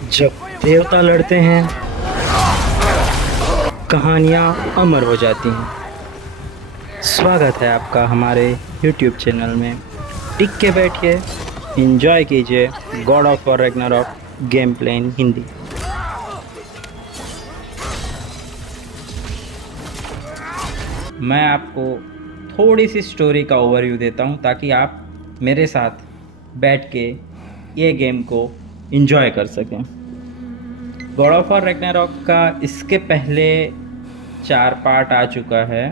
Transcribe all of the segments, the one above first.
जब देवता लड़ते हैं कहानियाँ अमर हो जाती हैं। स्वागत है आपका हमारे YouTube चैनल में। टिक के बैठिए, एंजॉय कीजिए God of war Ragnarok game play in Hindi. मैं आपको थोड़ी सी स्टोरी का ओवरव्यू देता हूँ ताकि आप मेरे साथ बैठ के ये गेम को एंजॉय कर सकें। गॉड ऑफ वॉर रैग्नारॉक का इसके पहले 4 पार्ट आ चुका है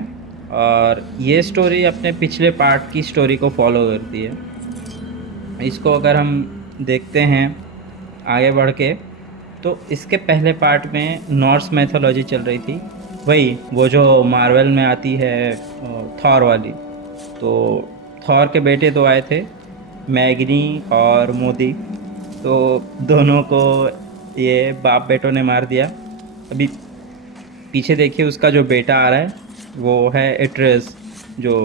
और ये स्टोरी अपने पिछले पार्ट की स्टोरी को फॉलो करती है। इसको अगर हम देखते हैं आगे बढ़ के, तो इसके पहले पार्ट में नॉर्स मैथोलॉजी चल रही थी, वही वो जो मार्वल में आती है थॉर वाली। तो थॉर के बेटे दो आए थे, मैग्नी और मोदी। तो दोनों को ये बाप बेटों ने मार दिया। अभी पीछे देखिए, उसका जो बेटा आ रहा है वो है एट्रेस, जो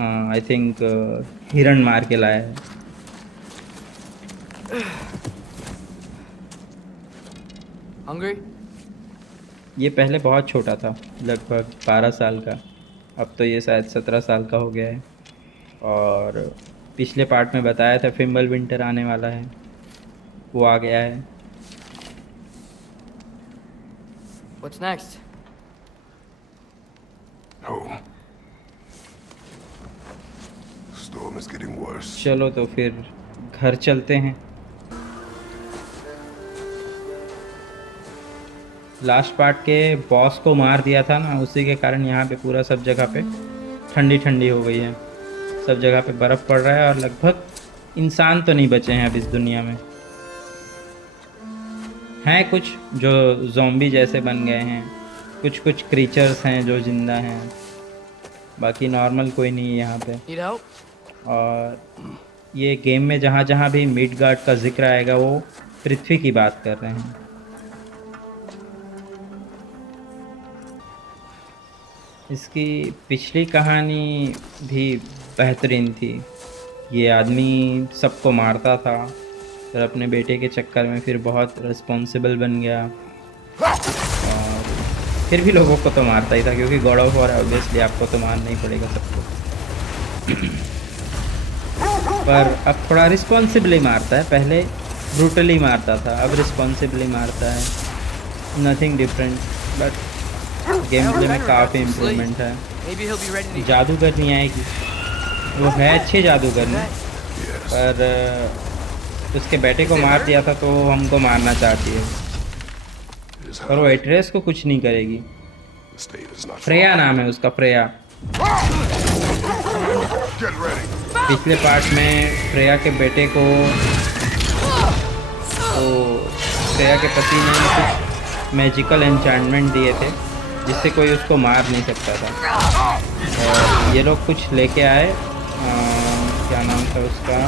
आई थिंक हिरण मार के लाया है। Hungry? ये पहले बहुत छोटा था, लगभग 12 साल का। अब तो ये शायद 17 साल का हो गया है। और पिछले पार्ट में बताया था फिम्बल विंटर आने वाला है, वो आ गया है। What's next? No. Storm is getting worse. चलो तो फिर घर चलते हैं। लास्ट पार्ट के बॉस को मार दिया था ना, उसी के कारण यहाँ पे पूरा सब जगह पे ठंडी ठंडी हो गई है। सब जगह पे बर्फ़ पड़ रहा है और लगभग इंसान तो नहीं बचे हैं अब इस दुनिया में। हैं कुछ जो ज़ॉम्बी जैसे बन गए हैं, कुछ क्रीचर्स हैं जो ज़िंदा हैं, बाकी नॉर्मल कोई नहीं है यहाँ पे। Need help? और ये गेम में जहाँ जहाँ भी मिडगार्ड का जिक्र आएगा वो पृथ्वी की बात कर रहे हैं। इसकी पिछली कहानी भी बेहतरीन थी। ये आदमी सबको मारता था, फिर अपने बेटे के चक्कर में फिर बहुत रिस्पॉन्सिबल बन गया और फिर भी लोगों को तो मारता ही था, क्योंकि गॉड ऑफ वॉर है, ऑब्वियसली आपको तो मारना ही पड़ेगा सबको। पर अब थोड़ा रिस्पॉन्सिबली मारता है, पहले ब्रूटली मारता था, अब रिस्पॉन्सिबली मारता है। Nothing different, but game play में काफ़ी इम्प्रूवमेंट है। Maybe he'll be ready to जादूगर नहीं आएगी, वो है अच्छे जादूगर में, पर उसके बेटे को मार दिया था तो हमको मारना चाहती है, पर वो एट्रेस को कुछ नहीं करेगी। The state is not. Freya नाम है उसका, फ्रेया। Get ready. पिछले पार्ट में फ्रेया के बेटे को, तो फ्रेया के पति ने कुछ मैजिकल एन्चेंटमेंट दिए थे जिससे कोई उसको मार नहीं सकता था। और ये लोग कुछ लेके आए, क्या नाम था उसका,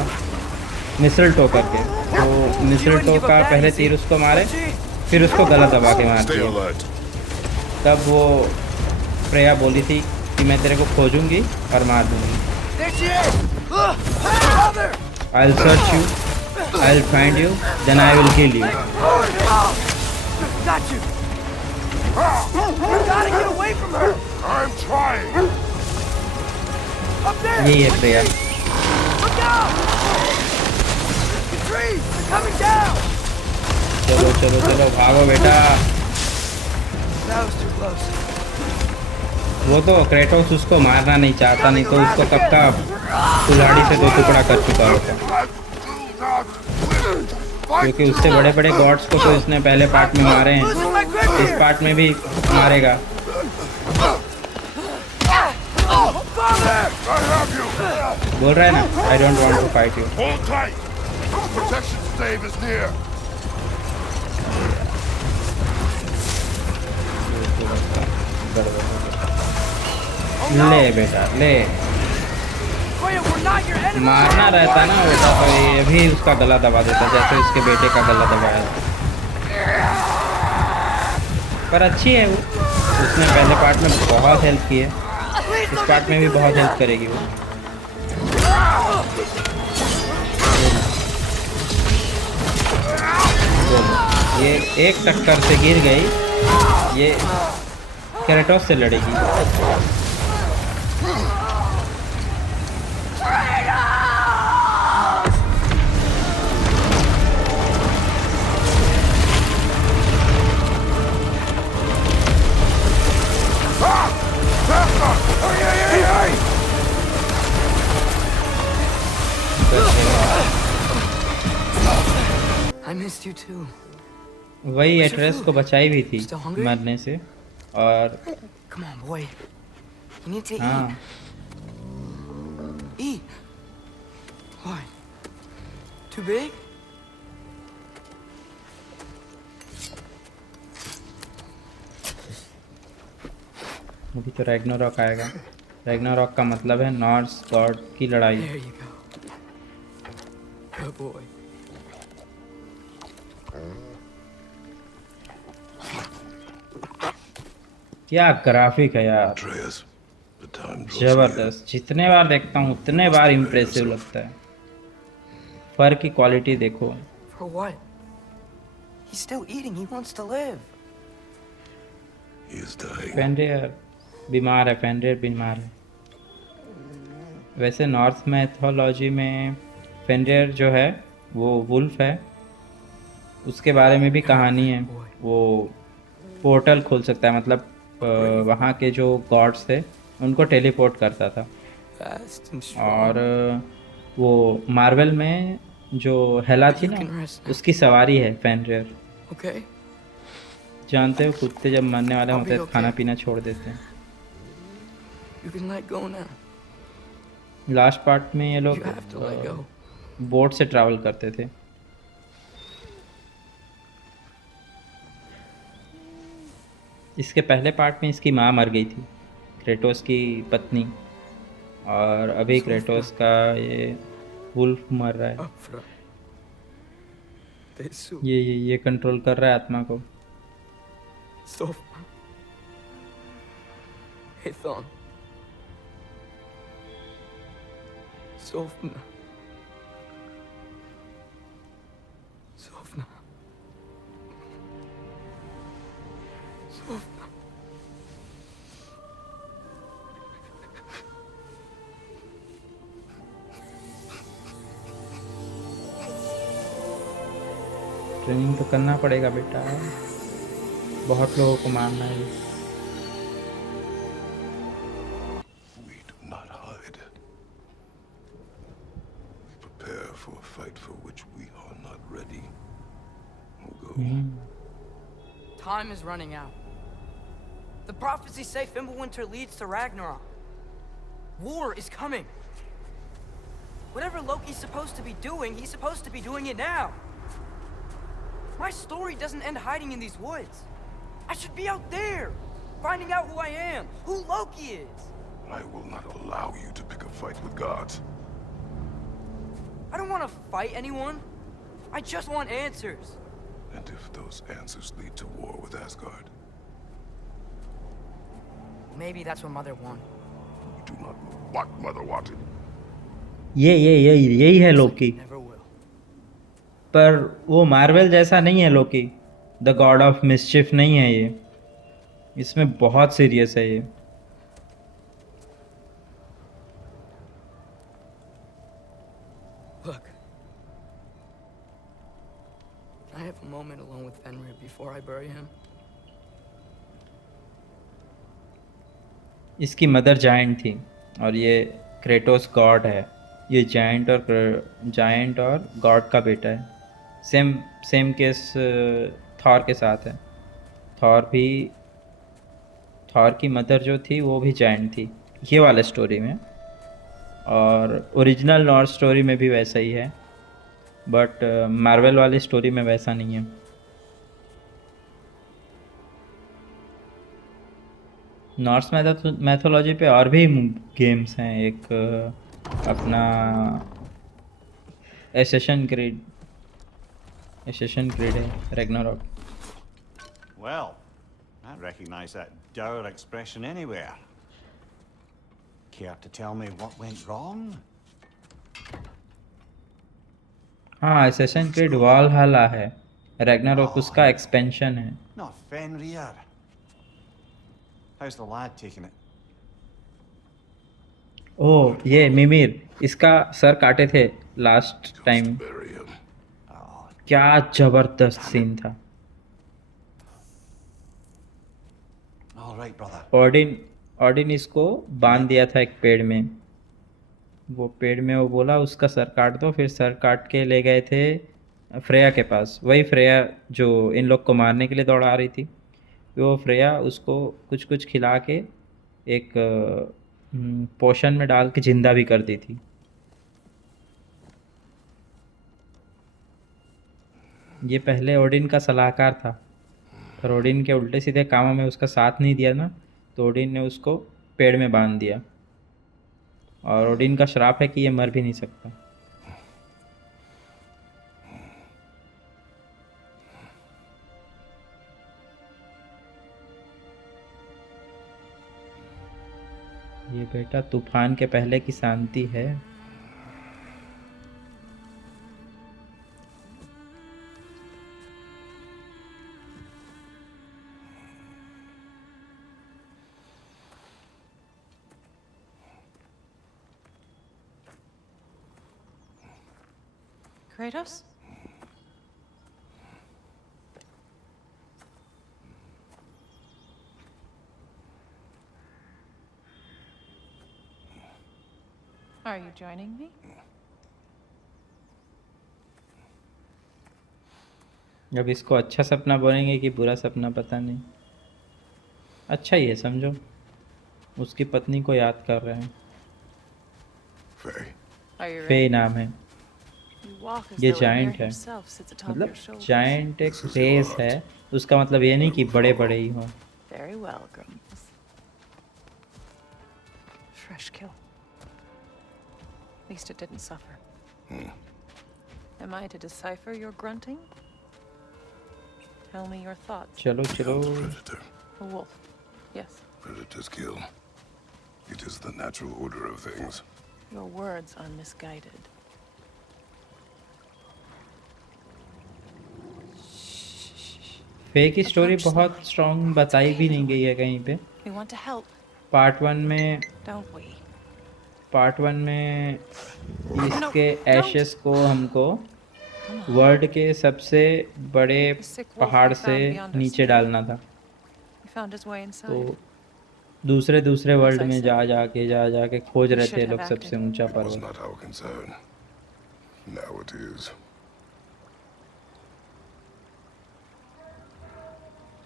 मिसलटो करके। तो मिसलटो का पहले तीर उसको मारे, फिर उसको गला दबा के मार Stay दिया। alert. तब वो फ्रेया बोली थी कि मैं तेरे को खोजूंगी और मार दूंगी। There she is! Mother! I'll search you, I'll find you, then I will kill you. Got you! You gotta get away from her! I'm trying. Up there! यही है Freya. Look out! The trees! They're coming down! चलो चलो चलो भागो बेटा। That was too close. वो तो Kratos उसको मारना नहीं चाहता, नहीं तो उसको तब का कुल्हाड़ी से 2 टुकड़ा कर चुका होता, क्योंकि उससे बड़े बड़े गॉड्स को तो इसने पहले पार्ट में मारे हैं, इस पार्ट में भी मारेगा। I have you. बोल रहा है ना, I don't want to fight you. Hold tight. Protection stave is near. ले बेटा ले, Freya, we're not your enemy! मारना रहता ना बेटा तो ये भी उसका गला दबा देता, जैसे उसके बेटे का गला दबाया। पर अच्छी है वो, उसने पहले पार्ट में बहुत हेल्प की है, इस पार्ट में भी बहुत हेल्प करेगी वो। ये एक टक्कर से गिर गई, ये क्रेटोस से लड़ेगी। I missed you too. वही एट्रेस को बचाई भी थी मरने से। और Come on, boy. You need to हाँ, eat. Eat. What? Too big? अभी तो रैग्नारॉक आएगा। रैग्नारॉक का मतलब है नॉर्स गॉड की लड़ाई। There you go. Good boy. क्या ग्राफिक है यार, Atreus, the time draws near. जबरदस्त। जितने बार देखता हूँ उतने बार इम्प्रेसिव लगता है। फर की क्वालिटी देखो। For what? He's still eating. He wants to live. He is dying. फेनरियर बीमार है, फेनरियर बीमार है। वैसे नॉर्थ मैथोलॉजी में फेनरियर जो है वो वुल्फ है, उसके बारे में भी कहानी है। वो पोर्टल खोल सकता है, मतलब वहाँ के जो गॉड्स थे उनको टेलीपोर्ट करता था। Fast and strong. और वो मार्वल में जो हेला थी ना, उसकी सवारी है फेनरियर। Okay. जानते हो कुत्ते जब मरने वाले होते हैं तो okay. खाना पीना छोड़ देते हैं। You can let go now. Last part में ये लोग You have to let go. Boat से ट्रैवल करते थे। इसके पहले पार्ट में इसकी माँ मर गई थी, क्रेटोस की पत्नी। और अभी क्रेटोस का ये वुल्फ मर रहा है। Up front. Tesu. ये कंट्रोल कर रहा है आत्मा को। Sofna. Hathon. Sofna. Sofna. Sofna. Training तो करना पड़ेगा बेटा, बहुत लोगों को मारना है। We do not hide. We prepare for a fight for which we are not ready. We'll go. Time is running out. The prophecies say Fimbulwinter leads to Ragnarok. War is coming. Whatever Loki's supposed to be doing, he's supposed to be doing it now. My story doesn't end hiding in these woods. I should be out there, finding out who I am, who Loki is. I will not allow you to pick a fight with gods. I don't want to fight anyone. I just want answers. And if those answers lead to war with Asgard, Maybe that's what Mother wanted. we do not know what Mother wanted. यही है लोकी। Never will. पर वो Marvel जैसा नहीं है लोकी। The God of मिसचिफ नहीं है ये, इसमें बहुत सीरियस है ये। Look. Can I have a moment alone with Fenrir before I bury him? इसकी मदर जायंट थी और ये क्रेटोस गॉड है। ये जायंट और गॉड का बेटा है। सेम केस थॉर के साथ है। थॉर की मदर जो थी वो भी जायंट थी ये वाले स्टोरी में, और ओरिजिनल नॉर्थ स्टोरी में भी वैसा ही है, बट मार्वल वाली स्टोरी में वैसा नहीं है। नॉर्स मैथोलॉजी पे और भी गेम्स हैं। एक अपना एसेशन क्रीड है, Ragnarok. Well, I recognize that dour expression anywhere. Care to tell me what went wrong? हाँ, एसेशन क्रीड वॉलहला है। रैग्नारोक उसका एक्सपेंशन है। Not Fenrir. How's the lad taking it? ओह, ये मिमिर, इसका सर काटे थे लास्ट टाइम। Bury him. क्या जबरदस्त सीन था। All right, brother. ऑडिन इसको बांध दिया था एक पेड़ में। वो पेड़ में वो बोला उसका सर काट दो, फिर सर काट के ले गए थे फ्रेया के पास। वही फ्रेया जो इन लोग को मारने के लिए दौड़ा रही थी। वो फ्रेया उसको कुछ कुछ खिला के एक पोशन में डाल के जिंदा भी कर दी थी। ये पहले ओडिन का सलाहकार था, पर ओडिन के उल्टे सीधे कामों में उसका साथ नहीं दिया ना, तो ओडिन ने उसको पेड़ में बांध दिया। और ओडिन का श्राप है कि ये मर भी नहीं सकता। ये बेटा तूफान के पहले की शांति है। Kratos? Are you joining me? अब इसको अच्छा सपना बोलेंगे कि बुरा सपना पता नहीं। अच्छा ही है समझो, उसकी पत्नी को याद कर रहे हैं। Faye. Are you फे ready? नाम है। You walk as ये though जायंट Ymir है। himself sits atop मतलब your shoulders. जायंट एक रेस है, उसका मतलब ये नहीं कि बड़े बड़े ही हों। Very well, Grumbles. Fresh kill. At least it didn't suffer. Am I to decipher your grunting? Tell me your thoughts. चलो चलो। Predator. A wolf. Yes. Predators kill. It is the natural order of things. Your words are misguided. फे की story बहुत strong बताई भी नहीं गई है कहीं पे। We want to help, part don't we? में इसके एशेस को हमको वर्ल्ड के सबसे बड़े पहाड़ से नीचे डालना था। He found his way inside. तो दूसरे वर्ल्ड में जा के खोज रहे थे लोग सबसे ऊंचा It was पर्वत। not our concern. Now it is.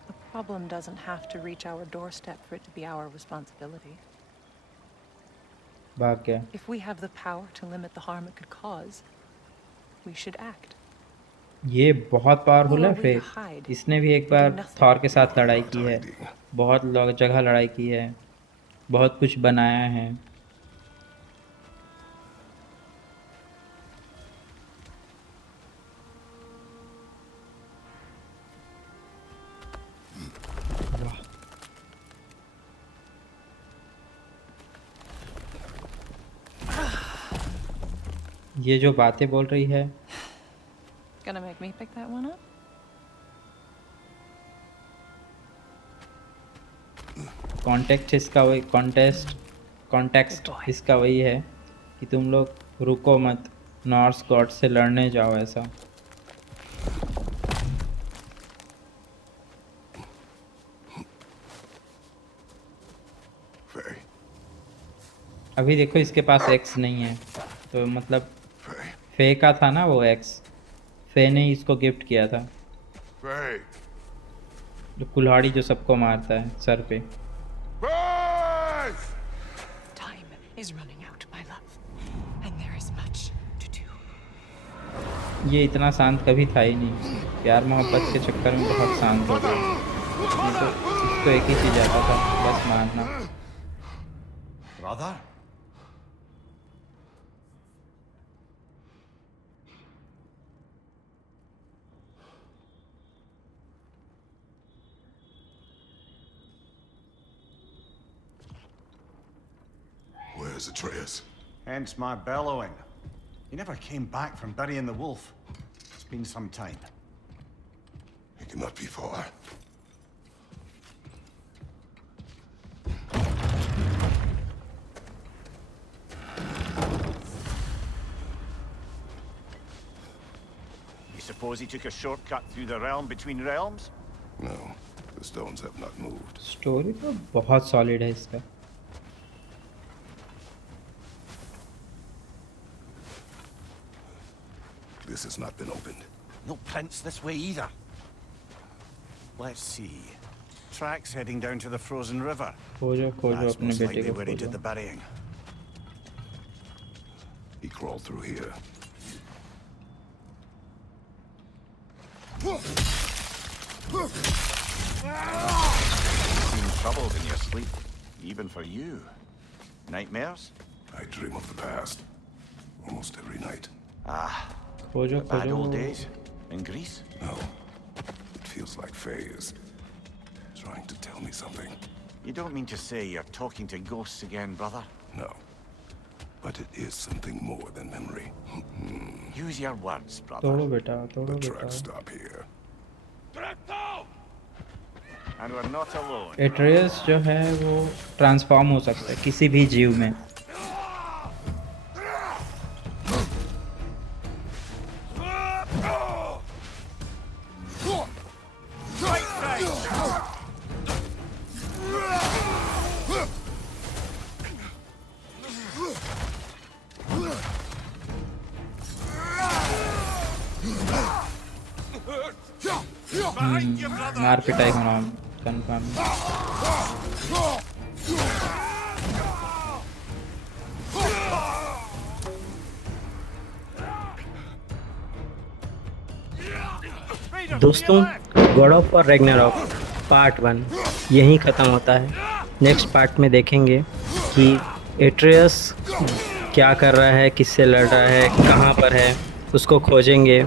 The problem doesn't have to reach our doorstep for it to be our responsibility. भाग गया। If we have the power to limit the harm it could cause, we should act. ये बहुत powerful है फे। इसने भी एक बार Thor के साथ लड़ाई की है, बहुत जगह लड़ाई की है, बहुत कुछ बनाया है। ये जो बातें बोल रही है, Gonna make me pick that one up? Context इसका वही है कि तुम लोग रुको मत, नॉर्स गॉड से लड़ने जाओ। ऐसा Faye. अभी देखो इसके पास एक्स नहीं है, तो मतलब Faye. फे का था ना वो एक्स, फे ने इसको गिफ्ट किया था। Faye. जो कुल्हाड़ी जो सबको मारता है सर पे। Faye! Time is running out, my love. And there is much to do. ये इतना शांत कभी था ही नहीं, प्यार मोहब्बत के चक्कर में बहुत शांत हो गया। नहीं तो इसको एक ही चीज़ आता था, बस मारना। Brother? Where's Atreus? Hence my bellowing. He never came back from burying the wolf. It's been some time. It cannot be far. You suppose he took a shortcut through the realm between realms? No, the stones have not moved. Story तो बहुत solid है इसका. This has not been opened. No prints this way either. Let's see. Tracks heading down to the frozen river. खोजो खोजो That's अपने most बेटे likely को where he did खोजो. the burying. He crawled through here. You seem troubled in your sleep, even for you. Nightmares? I dream of the past. Almost every night. Ah, खोजो bad old खोजो. days in Greece. No. It feels like Faye is trying to tell me something. You don't mean to say you're talking to ghosts again, brother? No. But it is something more than memory. Use your words, brother. तोड़ो बेटा तोड़ो The बेटा. tracks stop here. And we're not alone. Atreus जो है वो transform हो सकता है किसी भी जीव में. मार पिटाई होना कंफर्म. दोस्तों, God of war Ragnarok part 1 यहीं ख़त्म होता है. नेक्स्ट पार्ट में देखेंगे कि एट्रियस क्या कर रहा है, किससे लड़ रहा है, कहाँ पर है, उसको खोजेंगे.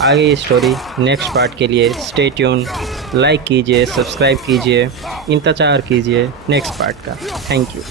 आगे ये स्टोरी नेक्स्ट पार्ट के लिए स्टे ट्यून. लाइक कीजिए, सब्सक्राइब कीजिए, इंतज़ार कीजिए नेक्स्ट पार्ट का. Thank you.